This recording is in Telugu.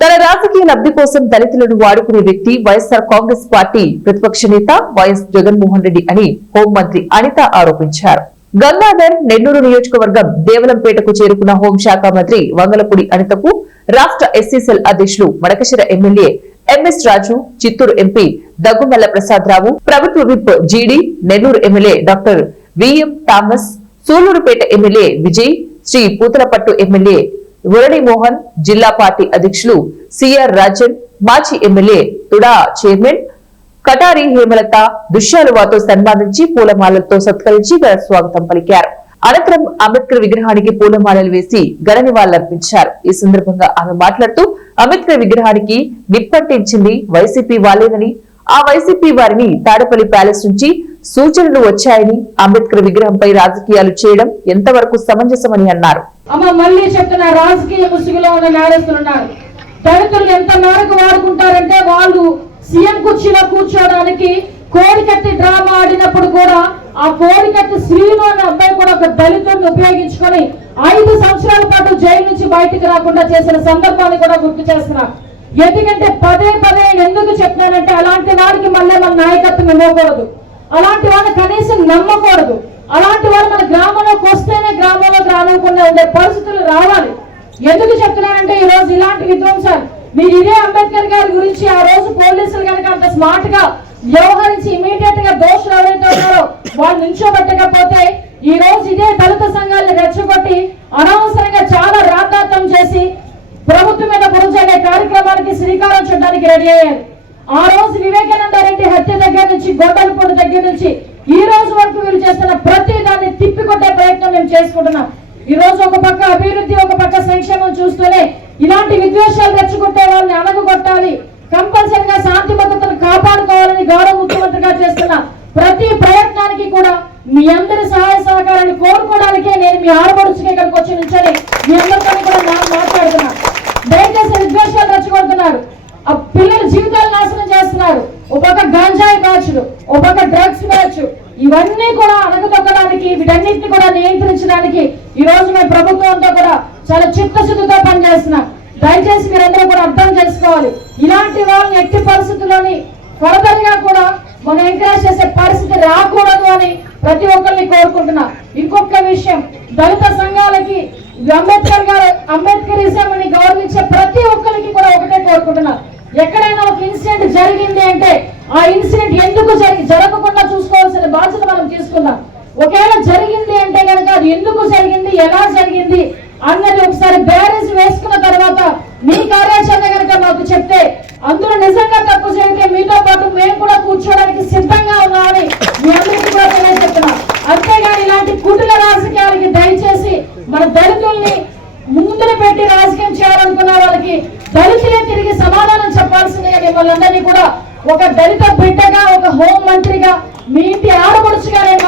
తన రాజకీయ లబ్ధి కోసం దళితులను వాడుకునే వ్యక్తి వైఎస్ఆర్ కాంగ్రెస్ పార్టీ ప్రతిపక్ష నేత వైఎస్ జగన్మోహన్ రెడ్డి అని హోంమంత్రి అనిత ఆరోపించారు. గంగాధర్ నెల్లూరు నియోజకవర్గం దేవలంపేటకు చేరుకున్న హోంశాఖ మంత్రి వంగలపూడి అనితకు రాష్ట్ర ఎస్సీసెల్ అధ్యక్షులు Madakasira MLA MS Raju, Chittoor MP Daggumalla Prasadarao, ప్రభుత్వ whip GD, Nellore MLA doctor VM Thomas, Sullurpeta MLA Vijay, Shri Puthalapattu MLA Muralimohan, జిల్లా పార్టీ అధ్యక్షులు సిఆర్ రాజన్, మాజీ MLA TUDA chairman Katari Hemalatha దుశ్యాలువాతో సన్మానించి పూలమాలలతో సత్కరించి ఘన స్వాగతం పలికారు. అనంతరం అంబేద్కర్ విగ్రహానికి పూలమాలలు వేసి ఘన నివాళులర్పించారు. ఈ సందర్భంగా ఆమె మాట్లాడుతూ అంబేద్కర్ విగ్రహానికి నిప్పంటించింది వైసీపీ వాలేనని, ఆ వైసీపీ వారిని తాడపల్లి ప్యాలెస్ నుంచి సూచనలు వచ్చాయని, అంబేద్కర్ విగ్రహంపై రాజకీయాలు చేయడం ఎంతవరకు సమంజసమని అన్నారు. మళ్ళీ చెప్తున్న రాజకీయ ముసుగులో ఉన్న నేరస్తులున్నారు. దళితులు ఎంత మేరకు వాడుకుంటారంటే వాళ్ళు సీఎం కుర్చీలో కూర్చోడానికి కోడికత్తి డ్రామా ఆడినప్పుడు కూడా ఆ కోడికత్తి శ్రీను అనే అబ్బాయి కూడా ఒక దళితుడిని ఉపయోగించుకొని 5 సంవత్సరాల పాటు జైలు నుంచి బయటికి రాకుండా చేసిన సందర్భాన్ని కూడా గుర్తు చేస్తున్నారు. ఎందుకంటే పదే పదే ఎందుకు చెప్తున్నానంటే అలాంటి వారికి మళ్ళీ మన నాయకత్వం ఇవ్వకూడదు, అలాంటి వాళ్ళని కనీసం నమ్మకూడదు, అలాంటి వాళ్ళు మన గ్రామంలోకి వస్తేనే గ్రామంలోకి రానివ్వకుండా ఉండే పరిస్థితులు రావాలి. ఎందుకు చెప్తున్నానంటే ఈ రోజు ఇలాంటి విధ్వంసాలు మీరు ఇదే అంబేద్కర్ గారి గురించి ఆ రోజు పోలీసులు కనుక అంత స్మార్ట్ గా వ్యవహరించి ఇమీడియట్ గా దోషులు ఎవరైతే ఉన్నారో వాళ్ళు నిల్చోబెట్టకపోతే ఈ రోజు ఇదే దళిత సంఘాలను రెచ్చగొట్టి అనవసరంగా చాలా రాద్ధాంతం చేసి ప్రభుత్వం మీద బురుజనే కార్యక్రమానికి శ్రీకారం చుట్టడానికి రెడీ అయ్యారు. ఆ రోజు వివేకానంద రెడ్డి హత్య దగ్గర నుంచి గొడ్డలపూడి దగ్గర నుంచి ఈ రోజు వరకు వీళ్ళు చేస్తున్న ప్రతి దాన్ని తిప్పికొట్టే ప్రయత్నం మేము చేసుకుంటున్నాం. ఈ రోజు ఒక పక్క అభివృద్ధి, ఒక పక్క సంక్షేమం చూస్తూనే ఇలాంటి విద్వేషాలు రెచ్చగొట్టే వాళ్ళని అణగగొట్టాలి, కంపల్సరిగా శాంతి భద్రతను కాపాడుకోవాలని గౌరవ ముఖ్యమంత్రిగా చేస్తున్న ప్రతి ప్రయత్నానికి కూడా మీ అందరి సహాయ సహకారాన్ని కోరుకోవడానికే నేను మీ ఆడపడుచుకి ఇక్కడికి వచ్చి నిల్చొని మీ అందరితో కూడా మాట్లాడుతున్నా. దయచేసి విద్వేషాలు రెచ్చగొడుతున్నారు, ఆ పిల్లల జీవితాలు నాశనం చేస్తున్నారు. ఒక పక్క గంజాయి బ్యాచ్లు, ఒక పక్క డ్రగ్స్ బ్యాచ్, ఇవన్నీ కూడా అణగదొక్కడానికి వీటన్నిటిని కూడా నియంత్రించడానికి ఈ రోజు మేము ప్రభుత్వంతో కూడా చాలా చిత్తశుద్ధితో పనిచేస్తున్నాం. దయచేసి మీరందరూ కూడా అర్థం చేసుకోవాలి. ఇలాంటి వాళ్ళని ఎట్టి పరిస్థితుల్లోని ఫర్దర్ గా కూడా మనం ఎంకరేజ్ చేసే పరిస్థితి రాకూడదు అని ప్రతి ఒక్కరిని కోరుకుంటున్నా. ఇంకొక విషయం, దళిత సంఘాలకి అంబేద్కరిజం అని గౌరవించే ప్రతి ఒక్కరికి కూడా ఒకటే కోరుకుంటున్నా. ఎక్కడైనా ఒక ఇన్సిడెంట్ జరిగింది అంటే ఆ ఇన్సిడెంట్ ఎందుకు జరగకుండా చూసుకోవాల్సిన బాధ్యత మనం తీసుకుందాం. ఒకవేళ జరిగింది అంటే కనుక అది ఎందుకు జరిగింది, ఎలా జరిగింది అన్నది ఒకసారి బేరీజ్ వేసుకున్న తర్వాత మీ కార్యాచరణ కనుక మాకు చెప్తే అందులో నిజంగా తప్పు జరిగితే మీతో పాటు మేము కూడా కూర్చోడానికి సిద్ధంగా ఉన్నామని మీ అందరికీ కూడా తెలియజెప్తున్నాం. అంతేగాని ఇలాంటి కుటుంబ రాజకీయాలకి దయచేసి మన దళితుల్ని ముందున పెట్టి రాజకీయం చేయాలనుకున్న వాళ్ళకి దళితులే తిరిగి సమాధానం చెప్పాల్సిందిగా మిమ్మల్ని అందరినీ కూడా ఒక దళిత బిడ్డగా, ఒక హోం మంత్రిగా, మీ ఇంటి ఆడపడుచుగా